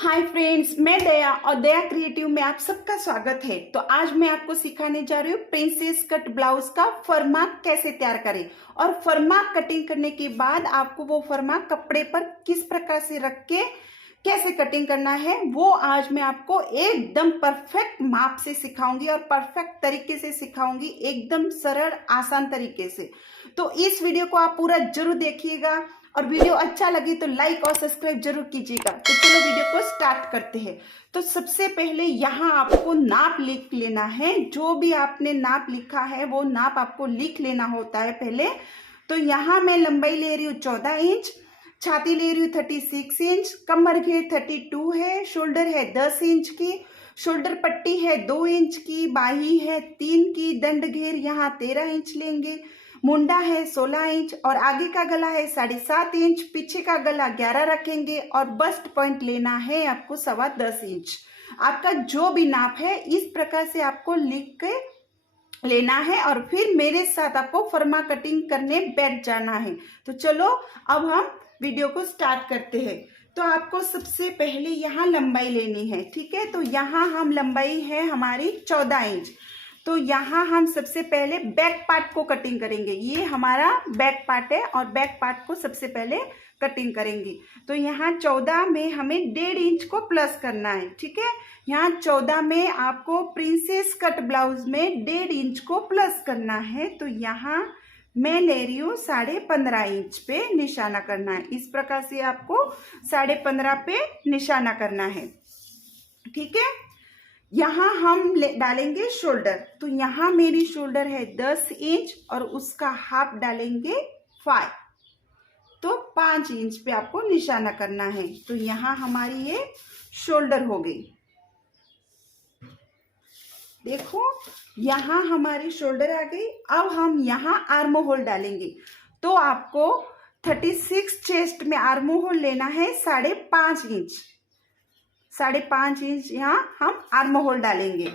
Hi friends, मैं दया और दया creative में आप सबका स्वागत है। तो आज मैं आपको सिखाने जा रही हूँ प्रिंसेस कट ब्लाउज का फरमाक कैसे तैयार करें और फरमाक कटिंग करने के बाद आपको वो फरमाक कपड़े पर किस प्रकार से रख के कैसे कटिंग करना है वो आज मैं आपको एकदम परफेक्ट माप से सिखाऊंगी और परफेक्ट तरीके से सिखाऊंगी, एकदम सरल आसान तरीके से। तो इस वीडियो को आप पूरा जरूर देखिएगा और वीडियो अच्छा लगे तो लाइक और सब्सक्राइब जरूर कीजिएगा। तो चलो वीडियो को स्टार्ट करते हैं। तो सबसे पहले यहाँ आपको नाप लिख लेना है। जो भी आपने नाप लिखा है वो नाप आपको लिख लेना होता है पहले। तो यहाँ मैं लंबाई ले रही हूँ 14 इंच, छाती ले रही हूँ 36 इंच, कमर घेर 32 है, शोल्डर है 10 इंच की, शोल्डर पट्टी है 2 इंच की, बाही है 3 की, दंड घेर यहाँ 13 इंच लेंगे, मुंडा है 16 इंच और आगे का गला है 7.5 इंच, पीछे का गला 11 रखेंगे और बस्ट पॉइंट लेना है आपको 10.25 इंच। आपका जो भी नाप है इस प्रकार से आपको लिख के लेना है और फिर मेरे साथ आपको फर्मा कटिंग करने बैठ जाना है। तो चलो अब हम वीडियो को स्टार्ट करते हैं। तो आपको सबसे पहले यहाँ लंबाई लेनी है, ठीक है। तो यहाँ हम लंबाई है हमारी 14 इंच। तो यहाँ हम सबसे पहले बैक पार्ट को कटिंग करेंगे। ये हमारा बैक पार्ट है और बैक पार्ट को सबसे पहले कटिंग करेंगे। तो यहाँ 14 में हमें 1.5 इंच को प्लस करना है, ठीक है। यहाँ 14 में आपको प्रिंसेस कट ब्लाउज में 1.5 इंच को प्लस करना है। तो यहाँ मैं ले रही हूँ 15.5 इंच पे निशाना करना है। इस प्रकार से आपको 15.5 पे निशाना करना है, ठीक है। यहाँ हम डालेंगे शोल्डर। तो यहाँ मेरी शोल्डर है 10 इंच और उसका हाफ डालेंगे 5। तो 5 इंच पे आपको निशाना करना है। तो यहाँ हमारी ये शोल्डर हो गई। देखो यहाँ हमारी शोल्डर आ गई। अब हम यहाँ आर्म होल डालेंगे। तो आपको 36 चेस्ट में आर्म होल लेना है 5.5 इंच। 5.5 इंच यहाँ हम आर्म होल डालेंगे।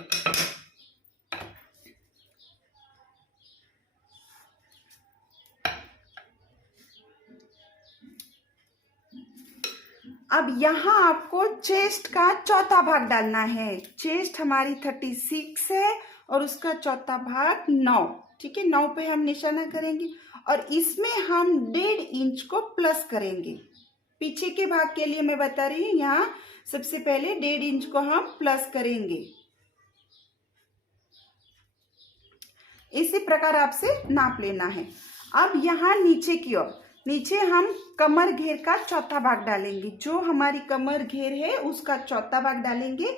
अब यहाँ आपको चेस्ट का चौथा भाग डालना है। चेस्ट हमारी 36 है और उसका चौथा भाग 9, ठीक है। 9 पे हम निशाना करेंगे और इसमें हम 1.5 इंच को प्लस करेंगे। पीछे के भाग के लिए मैं बता रही हूँ, यहाँ सबसे पहले 1.5 इंच को हम प्लस करेंगे। इसी प्रकार आपसे नाप लेना है। अब यहाँ नीचे की ओर, नीचे हम कमर घेर का चौथा भाग डालेंगे। जो हमारी कमर घेर है उसका चौथा भाग डालेंगे।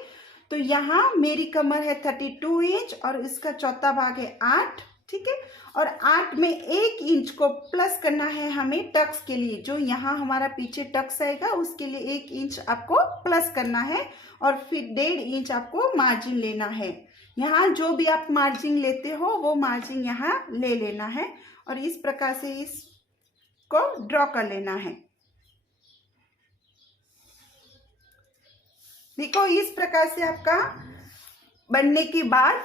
तो यहाँ मेरी कमर है 32 इंच और इसका चौथा भाग है 8, ठीक है। और 8 में 1 इंच को प्लस करना है हमें टक्स के लिए। जो यहाँ हमारा पीछे टक्स आएगा उसके लिए 1 इंच आपको प्लस करना है और फिर 1.5 इंच आपको मार्जिन लेना है। यहाँ जो भी आप मार्जिन लेते हो वो मार्जिन यहाँ ले लेना है और इस प्रकार से इसको ड्रॉ कर लेना है। देखो इस प्रकार से आपका बनने के बाद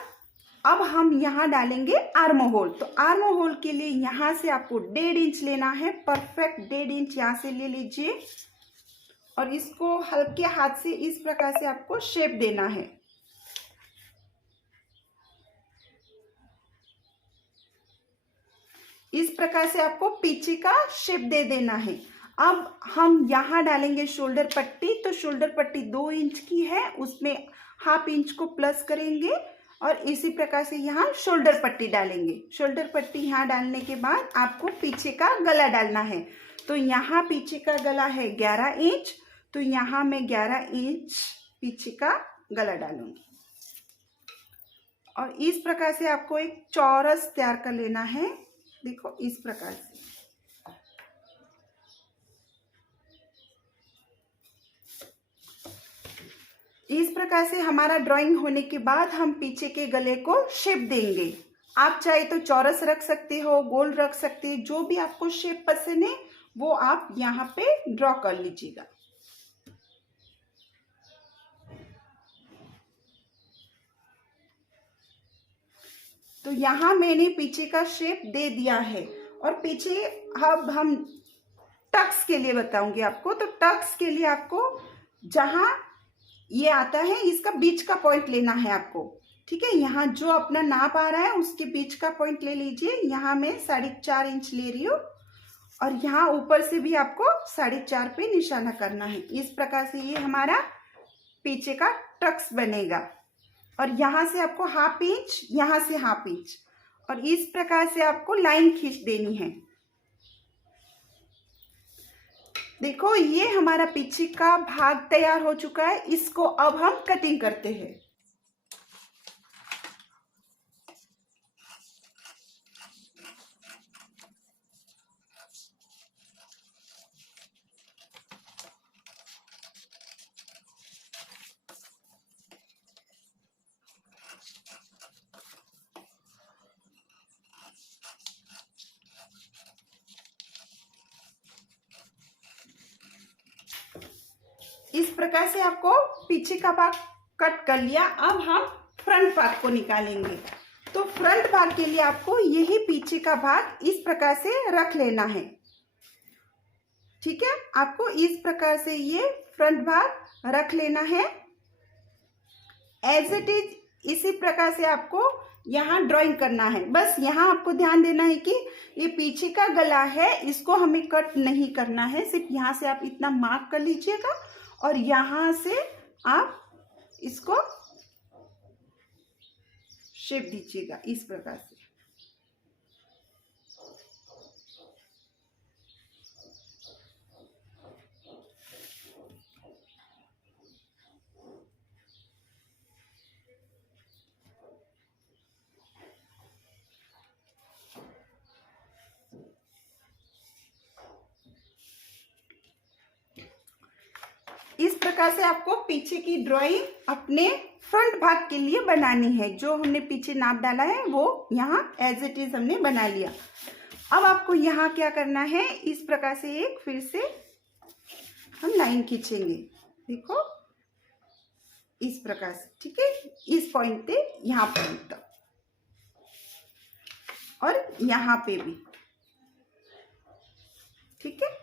अब हम यहाँ डालेंगे आर्म होल। तो आर्म होल के लिए यहाँ से आपको 1.5 इंच लेना है, परफेक्ट 1.5 इंच यहाँ से ले लीजिए और इसको हल्के हाथ से इस प्रकार से आपको शेप देना है। इस प्रकार से आपको पीछे का शेप दे देना है। अब हम यहाँ डालेंगे शोल्डर पट्टी। तो शोल्डर पट्टी 2 इंच की है, उसमें हाफ इंच को प्लस करेंगे और इसी प्रकार से यहाँ शोल्डर पट्टी डालेंगे। शोल्डर पट्टी यहाँ डालने के बाद आपको पीछे का गला डालना है। तो यहाँ पीछे का गला है 11 इंच। तो यहाँ मैं 11 इंच पीछे का गला डालूंगी और इस प्रकार से आपको एक चौरस तैयार कर लेना है। देखो इस प्रकार से। इस प्रकार से हमारा ड्राइंग होने के बाद हम पीछे के गले को शेप देंगे। आप चाहे तो चौरस रख सकते हो, गोल रख सकते हैं, जो भी आपको शेप पसंद है वो आप यहाँ पे ड्रॉ कर लीजिएगा। तो यहाँ मैंने पीछे का शेप दे दिया है और पीछे अब हम टक्स के लिए बताऊंगी आपको। तो टक्स के लिए आपको जहाँ ये आता है, इसका बीच का पॉइंट लेना है आपको। ठीक है, यहाँ जो अपना नाप आ रहा है उसके बीच का पॉइंट ले लीजिए। यहाँ मैं 4.5 इंच ले रही हूँ और यहाँ ऊपर से भी आपको 4.5 पे निशाना करना है। इस प्रकार से ये हमारा पीछे का टक्स बनेगा। और यहाँ से आपको हाफ इंच, यहाँ से हाफ इंच, और इस प्रकार से आपको लाइन खींच देनी है। देखो ये हमारा पीछे का भाग तैयार हो चुका है। इसको अब हम कटिंग करते हैं। इस प्रकार से आपको पीछे का भाग कट कर लिया। अब हम फ्रंट भाग को निकालेंगे। तो फ्रंट भाग के लिए आपको यही पीछे का भाग इस प्रकार से रख लेना है। ठीक है, आपको इस प्रकार से ये फ्रंट भाग रख लेना है एज इट इज। इसी प्रकार से आपको यहाँ ड्राइंग करना है। बस यहाँ आपको ध्यान देना है कि ये पीछे का गला है, इसको हमें कट नहीं करना है। सिर्फ यहाँ से आप इतना मार्क कर लीजिएगा और यहाँ से आप इसको शेप दीजिएगा इस प्रकार से। इस प्रकार से आपको पीछे की ड्राइंग अपने फ्रंट भाग के लिए बनानी है। जो हमने पीछे नाप डाला है वो यहाँ एज इट इज हमने बना लिया। अब आपको यहाँ क्या करना है, इस प्रकार से एक फिर से हम लाइन खींचेंगे। देखो इस प्रकार से। ठीक है, इस पॉइंट पे यहाँ पॉइंट तक और यहाँ पे भी। ठीक है,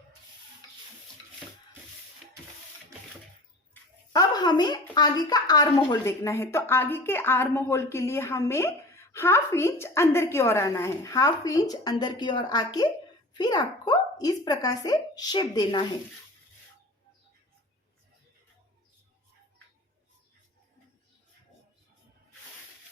अब हमें आगे का आर्म होल देखना है। तो आगे के आर्म होल के लिए हमें हाफ इंच अंदर की ओर आना है। हाफ इंच अंदर की ओर आके फिर आपको इस प्रकार से शेप देना है।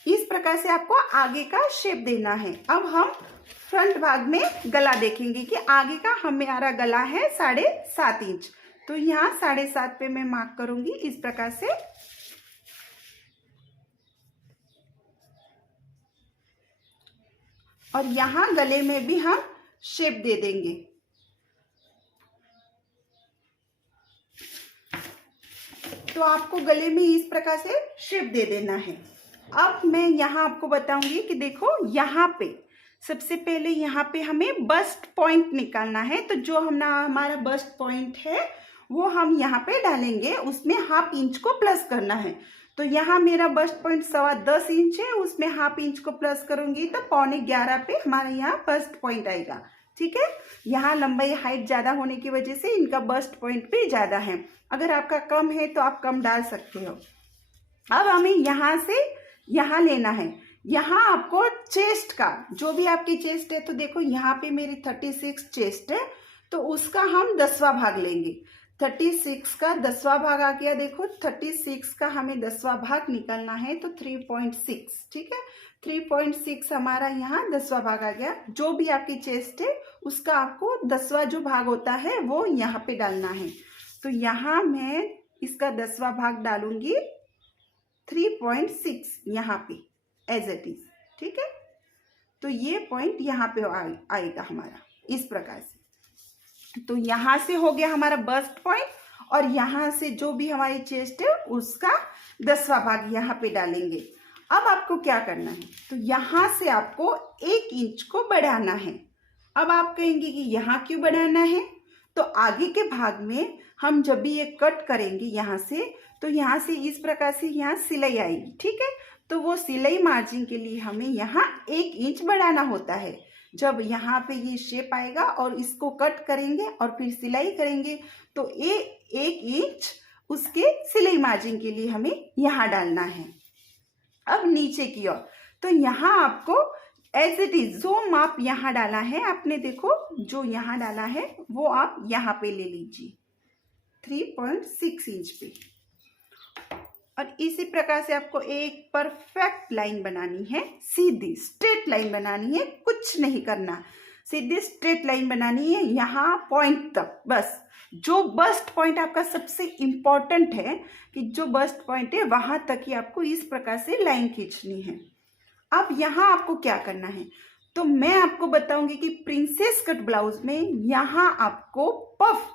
इस प्रकार से आपको आगे का शेप देना है। अब हम फ्रंट भाग में गला देखेंगे कि आगे का हमारा गला है 7.5 इंच। तो यहाँ 7.5 पे मैं मार्क करूंगी इस प्रकार से। और यहाँ गले में भी हम शेप दे देंगे। तो आपको गले में इस प्रकार से शेप दे देना है। अब मैं यहाँ आपको बताऊंगी कि देखो यहाँ पे सबसे पहले यहाँ पे हमें बस्ट पॉइंट निकालना है। तो जो हमारा बस्ट पॉइंट है वो हम यहाँ पे डालेंगे। उसमें हाफ इंच को प्लस करना है। तो यहाँ मेरा बस्ट पॉइंट 10.25 इंच है, उसमें हाफ इंच को प्लस करूंगी तो 11.25 पे हमारा यहाँ बस्ट पॉइंट आएगा। ठीक है, यहाँ लंबाई हाइट ज़्यादा होने की वजह से इनका बस्ट पॉइंट भी ज़्यादा है। अगर आपका कम है तो आप कम डाल सकते हो। अब हमें यहाँ से यहाँ लेना है। यहाँ आपको चेस्ट का, जो भी आपकी चेस्ट है, तो देखो यहाँ पे मेरी 36 चेस्ट है, तो उसका हम 10वां भाग लेंगे। 36 का 10वां भाग आ गया। देखो 36 का हमें 10वां भाग निकालना है तो 3.6। ठीक है, 3.6 हमारा यहाँ 10वां भाग आ गया। जो भी आपकी चेस्ट है उसका आपको 10वां जो भाग होता है वो यहाँ पे डालना है। तो यहाँ मैं इसका 10वां भाग डालूंगी 3.6 यहाँ पे एज इट इज। ठीक है, तो ये पॉइंट यहाँ पे आएगा हमारा इस प्रकार से। तो यहाँ से हो गया हमारा बस्ट पॉइंट और यहाँ से जो भी हमारी चेस्ट है उसका 10वां भाग यहाँ पे डालेंगे। अब आपको क्या करना है, तो यहाँ से आपको 1 इंच को बढ़ाना है। अब आप कहेंगे कि यहाँ क्यों बढ़ाना है, तो आगे के भाग में हम जब भी ये कट करेंगे यहाँ से, तो यहाँ से इस प्रकार से यहाँ सिलाई आएगी। ठीक है, तो वो सिलाई मार्जिन के लिए हमें यहाँ 1 इंच बढ़ाना होता है। जब यहाँ पे ये शेप आएगा और इसको कट करेंगे और फिर सिलाई करेंगे तो ये 1 इंच उसके सिलाई मार्जिन के लिए हमें यहाँ डालना है। अब नीचे की ओर, तो यहाँ आपको एज इट इज जो माप यहाँ डाला है आपने, देखो जो यहाँ डाला है वो आप यहाँ पे ले लीजिए 3.6 इंच पे। और इसी प्रकार से आपको एक परफेक्ट लाइन बनानी है, सीधी स्ट्रेट लाइन बनानी है, कुछ नहीं करना, सीधी स्ट्रेट लाइन बनानी है यहाँ पॉइंट तक। बस जो बस्ट पॉइंट आपका सबसे इम्पॉर्टेंट है कि जो बस्ट पॉइंट है वहां तक ही आपको इस प्रकार से लाइन खींचनी है। अब यहाँ आपको क्या करना है, तो मैं आपको बताऊंगी कि प्रिंसेस कट ब्लाउज में यहाँ आपको पफ,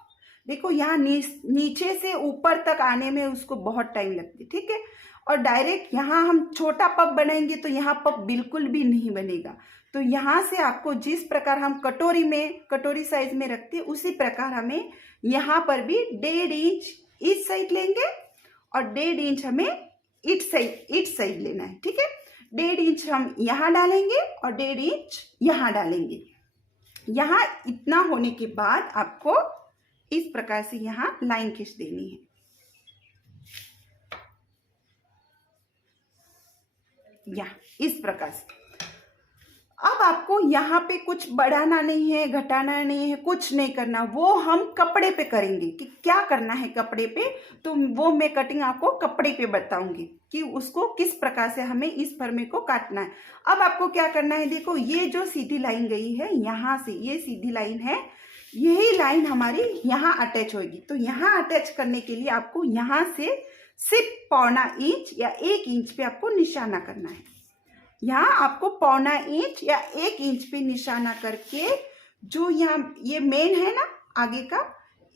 देखो यहाँ नीचे से ऊपर तक आने में उसको बहुत टाइम लगती है, ठीक है। और डायरेक्ट यहाँ हम छोटा पफ बनाएंगे तो यहाँ पफ बिल्कुल भी नहीं बनेगा। तो यहाँ से आपको जिस प्रकार हम कटोरी साइज में रखते हैं उसी प्रकार हमें यहाँ पर भी 1.5 इंच इस साइड लेंगे और 1.5 इंच हमें इस साइड लेना है, ठीक है। 1.5 इंच हम यहाँ डालेंगे और 1.5 इंच यहाँ डालेंगे। यहाँ इतना होने के बाद आपको इस प्रकार से यहाँ लाइन खींच देनी है, यहाँ इस प्रकार से। अब आपको यहाँ पे कुछ बढ़ाना नहीं है, घटाना नहीं है, कुछ नहीं करना, वो हम कपड़े पे करेंगे कि क्या करना है कपड़े पे। तो वो मैं कटिंग आपको कपड़े पे बताऊंगी कि उसको किस प्रकार से हमें इस फरमे को काटना है। अब आपको क्या करना है, देखो ये जो सीधी लाइन गई है यहाँ से, ये सीधी लाइन है, यही लाइन हमारी यहाँ अटैच होगी। तो यहाँ अटैच करने के लिए आपको यहाँ से सिर्फ 1.25 इंच या 1 इंच पे आपको निशाना करना है। यहाँ आपको 1.25 इंच या 1 इंच पे निशाना करके जो यहाँ ये मेन है ना आगे का,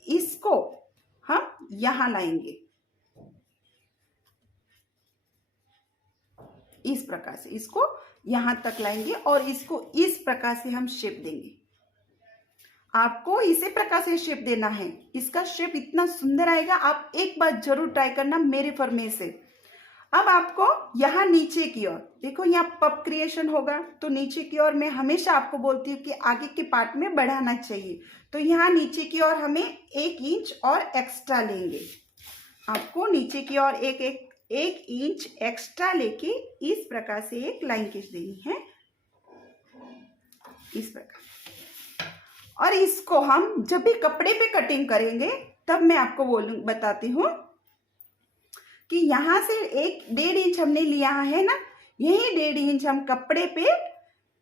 इसको हम यहाँ लाएंगे इस प्रकार से, इसको यहाँ तक लाएंगे और इसको इस प्रकार से हम शेप देंगे। आपको इसी प्रकार से शेप देना है, इसका शेप इतना सुंदर आएगा, आप एक बार जरूर ट्राई करना मेरे फरमे से। अब आपको यहाँ नीचे की ओर, देखो यहाँ पफ क्रिएशन होगा, तो नीचे की ओर मैं हमेशा आपको बोलती हूँ कि आगे के पार्ट में बढ़ाना चाहिए। तो यहाँ नीचे की ओर हमें 1 इंच और एक्स्ट्रा लेंगे। आपको नीचे की ओर एक इंच एक्स्ट्रा लेके इस प्रकार से एक लाइन खींच देनी है, इस प्रकार। और इसको हम जब भी कपड़े पे कटिंग करेंगे तब मैं आपको बताती हूँ कि यहाँ से 1.5 इंच हमने लिया है ना, यही 1.5 इंच हम कपड़े पे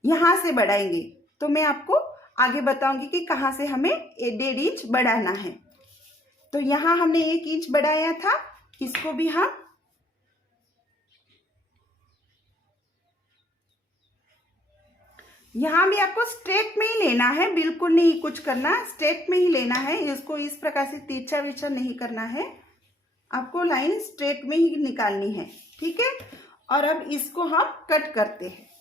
यहाँ से बढ़ाएंगे। तो मैं आपको आगे बताऊंगी कि कहाँ से हमें 1.5 इंच बढ़ाना है। तो यहाँ हमने 1 इंच बढ़ाया था, इसको भी हम यहाँ भी आपको स्ट्रेट में ही लेना है, बिल्कुल नहीं कुछ करना, स्ट्रेट में ही लेना है। इसको इस प्रकार से तिरछा विरछा नहीं करना है, आपको लाइन स्ट्रेट में ही निकालनी है, ठीक है। और अब इसको हम कट करते हैं।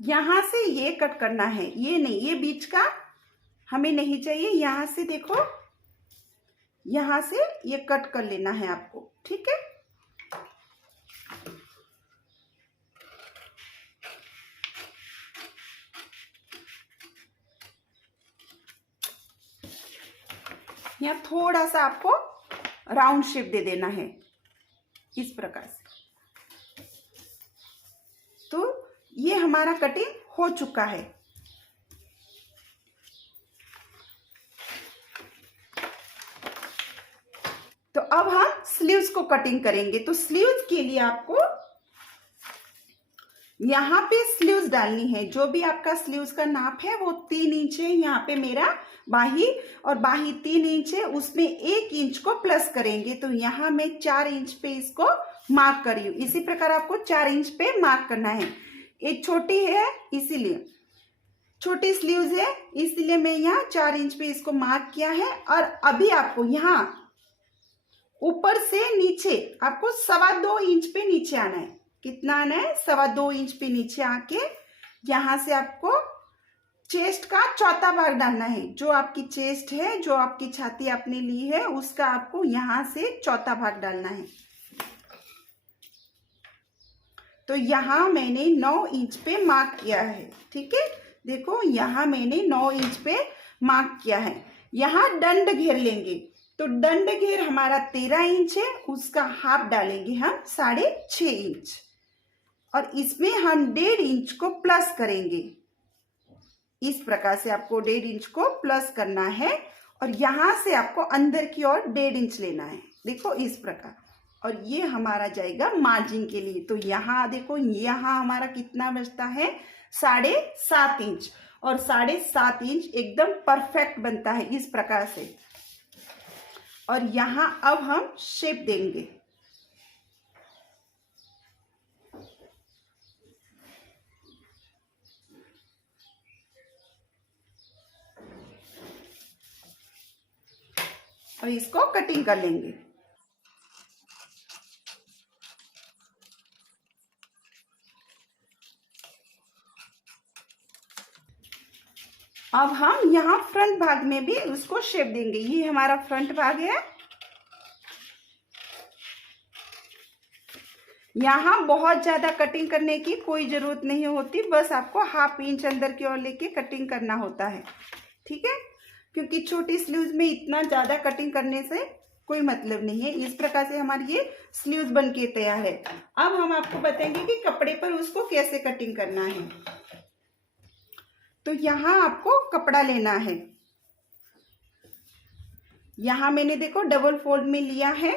यहाँ से ये कट करना है, ये नहीं, ये बीच का हमें नहीं चाहिए। यहाँ से देखो, यहाँ से ये कट कर लेना है आपको, ठीक है। यहाँ थोड़ा सा आपको राउंड शेप दे देना है इस प्रकार से। तो ये हमारा कटिंग हो चुका है। तो अब हम स्लीव्स को कटिंग करेंगे। तो स्लीव्स के लिए आपको यहाँ पे स्लीव्स डालनी है, जो भी आपका स्लीव्स का नाप है वो 3 इंच है। यहाँ पे मेरा बाही और बाही 3 इंच है, उसमें 1 इंच को प्लस करेंगे। तो यहाँ मैं 4 इंच पे इसको मार्क कर रही हूँ। इसी प्रकार आपको 4 इंच पे मार्क करना है। ये छोटी है इसीलिए छोटी स्लीव्स है इसलिए मैं यहाँ 4 इंच पे इसको मार्क किया है। और अभी आपको यहाँ ऊपर से नीचे आपको 2.25 इंच पे नीचे आना है। कितना आना है? 2.25 इंच पे नीचे आके यहाँ से आपको चेस्ट का चौथा भाग डालना है। जो आपकी चेस्ट है, जो आपकी छाती आपने ली है, उसका आपको यहाँ से चौथा भाग डालना है। तो यहाँ मैंने 9 इंच पे मार्क किया है। ठीक है, देखो यहाँ मैंने 9 इंच पे मार्क किया है। यहाँ दंड घेर लेंगे, तो दंड घेर हमारा 13 इंच है, उसका हाफ डालेंगे हम 6.5 इंच। और इसमें हम 1.5 इंच को प्लस करेंगे। इस प्रकार से आपको 1.5 इंच को प्लस करना है। और यहाँ से आपको अंदर की ओर 1.5 इंच लेना है। देखो इस प्रकार। और ये हमारा जाएगा मार्जिन के लिए। तो यहाँ देखो, यहाँ हमारा कितना बचता है? 7.5 इंच। और 7.5 इंच एकदम परफेक्ट बनता है इस प्रकार से। और यहाँ अब हम शेप देंगे। और इसको कटिंग कर लेंगे। अब हम यहाँ फ्रंट भाग में भी उसको शेप देंगे। ये हमारा फ्रंट भाग है। यहाँ बहुत ज्यादा कटिंग करने की कोई जरूरत नहीं होती, बस आपको 1/2 इंच अंदर की ओर लेके कटिंग करना होता है। ठीक है, क्योंकि छोटी स्लीव्स में इतना ज्यादा कटिंग करने से कोई मतलब नहीं है। इस प्रकार से हमारी ये स्लीव्स बन के तैयार है। अब हम आपको बताएंगे कि कपड़े पर उसको कैसे कटिंग करना है। तो यहाँ आपको कपड़ा लेना है। यहाँ मैंने देखो डबल फोल्ड में लिया है।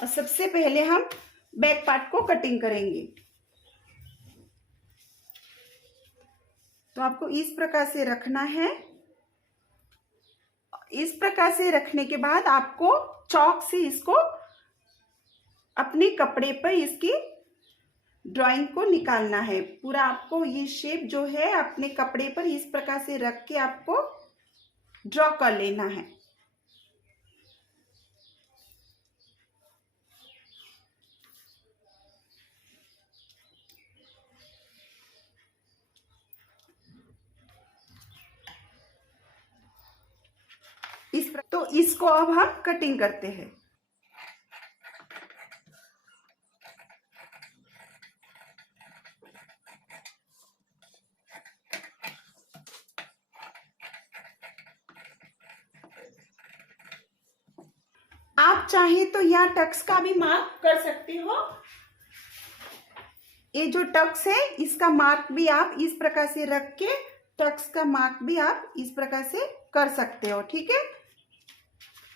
और सबसे पहले हम बैक पार्ट को कटिंग करेंगे। तो आपको इस प्रकार से रखना है। इस प्रकार से रखने के बाद आपको चॉक से इसको अपने कपड़े पर इसकी ड्राइंग को निकालना है। पूरा आपको ये शेप जो है अपने कपड़े पर इस प्रकार से रख के आपको ड्रॉ कर लेना है। तो इसको अब हम कटिंग करते हैं। आप चाहे तो यहाँ टक्स का भी मार्क कर सकते हो। ये जो टक्स है इसका मार्क भी आप इस प्रकार से रख के टक्स का मार्क भी आप इस प्रकार से कर सकते हो। ठीक है,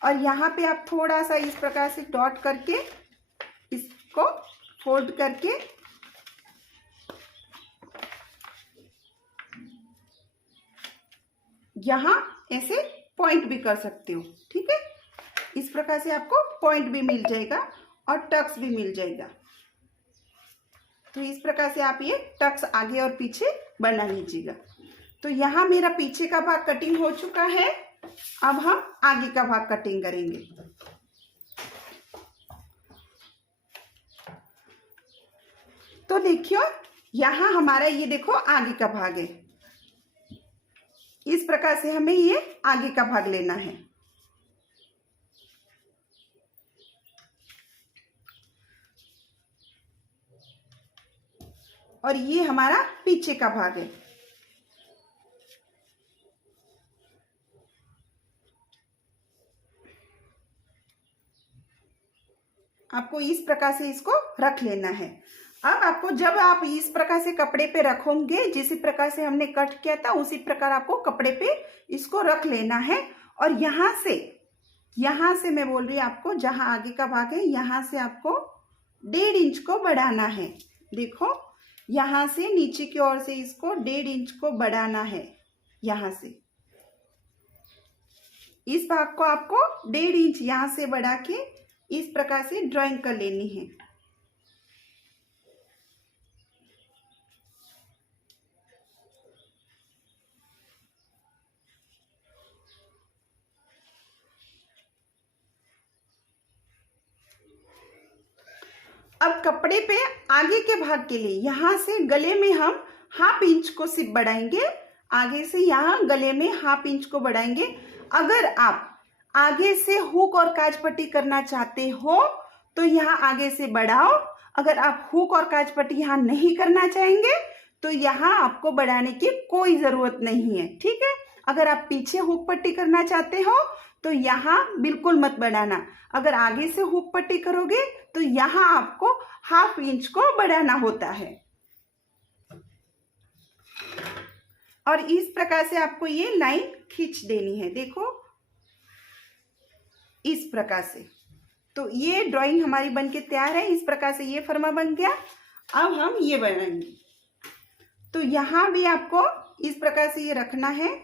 और यहाँ पे आप थोड़ा सा इस प्रकार से डॉट करके इसको फोल्ड करके यहाँ ऐसे पॉइंट भी कर सकते हो। ठीक है, इस प्रकार से आपको पॉइंट भी मिल जाएगा और टक्स भी मिल जाएगा। तो इस प्रकार से आप ये टक्स आगे और पीछे बना लीजिएगा। तो यहाँ मेरा पीछे का भाग कटिंग हो चुका है। अब हम आगे का भाग कटिंग करेंगे। तो देखियो, यहाँ हमारा ये देखो आगे का भाग है। इस प्रकार से हमें ये आगे का भाग लेना है। और ये हमारा पीछे का भाग है। आपको इस प्रकार से इसको रख लेना है। अब आपको जब आप इस प्रकार से कपड़े पे रखोगे, जिस प्रकार से हमने कट किया था उसी प्रकार आपको कपड़े पे इसको रख लेना है। और यहाँ से मैं बोल रही हूँ आपको, जहाँ आगे का भाग है यहाँ से आपको 1.5 इंच को बढ़ाना है। देखो, यहाँ से नीचे की ओर से इसको 1.5 इंच को बढ़ाना है। यहाँ से इस भाग को आपको 1.5 इंच यहाँ से बढ़ा के इस प्रकार से ड्राइंग कर लेनी है। अब कपड़े पे आगे के भाग के लिए यहाँ से गले में हम 1/2 इंच को सिर्फ बढ़ाएंगे, आगे से यहाँ गले में 1/2 इंच को बढ़ाएंगे। अगर आप आगे से हुक और काज पट्टी करना चाहते हो तो यहाँ आगे से बढ़ाओ। अगर आप हुक और काज पट्टी यहाँ नहीं करना चाहेंगे तो यहाँ आपको बढ़ाने की कोई जरूरत नहीं है, ठीक है। अगर आप पीछे हुक पट्टी करना चाहते हो तो यहाँ बिल्कुल मत बढ़ाना। अगर आगे से हुक पट्टी करोगे तो यहाँ आपको 1/2 इंच को बढ़ाना होता है। और इस प्रकार से आपको ये लाइन खींच देनी है, देखो इस प्रकार से। तो ये ड्राइंग हमारी बनके तैयार है। इस प्रकार से ये फर्मा बन गया। अब हम ये बनाएंगे। तो यहाँ भी आपको इस प्रकार से ये रखना है।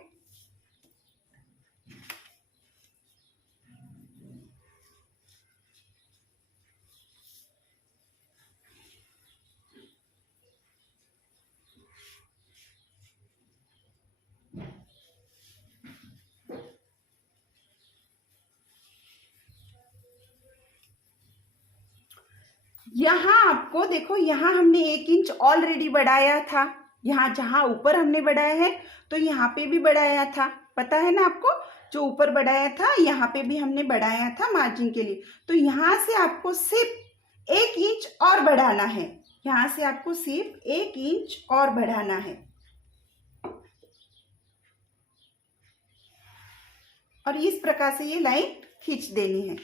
यहाँ आपको देखो, यहाँ हमने 1 इंच ऑलरेडी बढ़ाया था। यहाँ जहाँ ऊपर हमने बढ़ाया है तो यहाँ पे भी बढ़ाया था, पता है ना आपको। जो ऊपर बढ़ाया था यहाँ पे भी हमने बढ़ाया था मार्जिन के लिए। तो यहाँ से आपको सिर्फ 1 इंच और बढ़ाना है। यहाँ से आपको सिर्फ 1 इंच और बढ़ाना है। और इस प्रकार से ये लाइन खींच देनी है।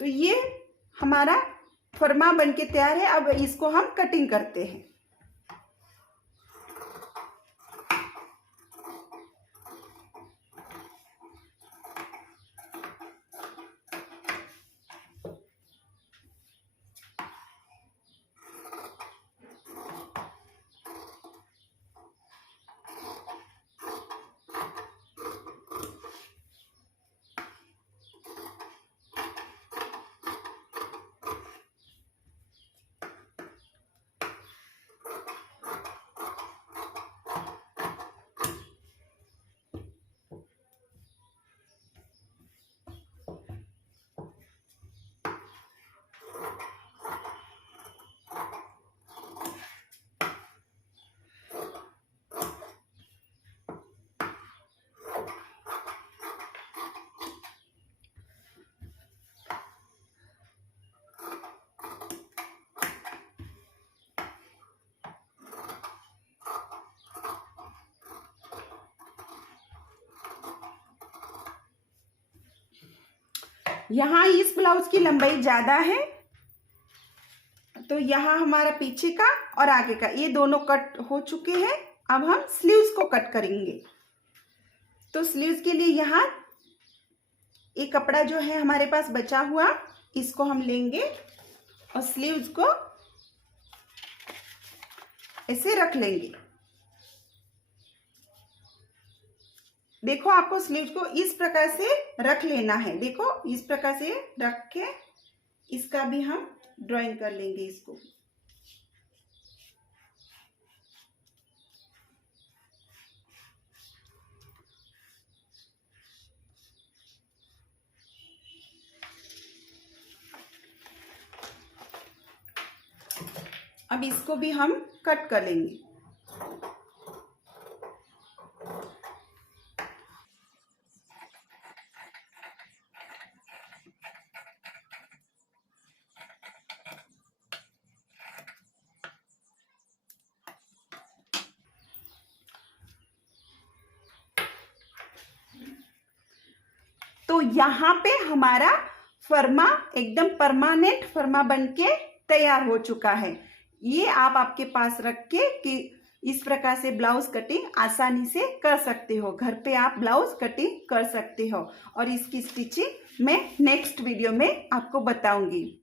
तो ये हमारा फर्मा बनके तैयार है। अब इसको हम कटिंग करते हैं। यहाँ इस ब्लाउज की लंबाई ज्यादा है तो यहाँ हमारा पीछे का और आगे का ये दोनों कट हो चुके हैं। अब हम स्लीव्स को कट करेंगे। तो स्लीव्स के लिए यहाँ ये कपड़ा जो है हमारे पास बचा हुआ, इसको हम लेंगे और स्लीव्स को ऐसे रख लेंगे। देखो आपको स्लीव्स को इस प्रकार से रख लेना है। देखो इस प्रकार से रख के इसका भी हम ड्राइंग कर लेंगे इसको। अब इसको भी हम कट कर लेंगे। तो यहाँ पे हमारा फर्मा एकदम परमानेंट फर्मा बनके तैयार हो चुका है। ये आप आपके पास रख के कि इस प्रकार से ब्लाउज कटिंग आसानी से कर सकते हो। घर पे आप ब्लाउज कटिंग कर सकते हो और इसकी स्टिचिंग मैं नेक्स्ट वीडियो में आपको बताऊंगी।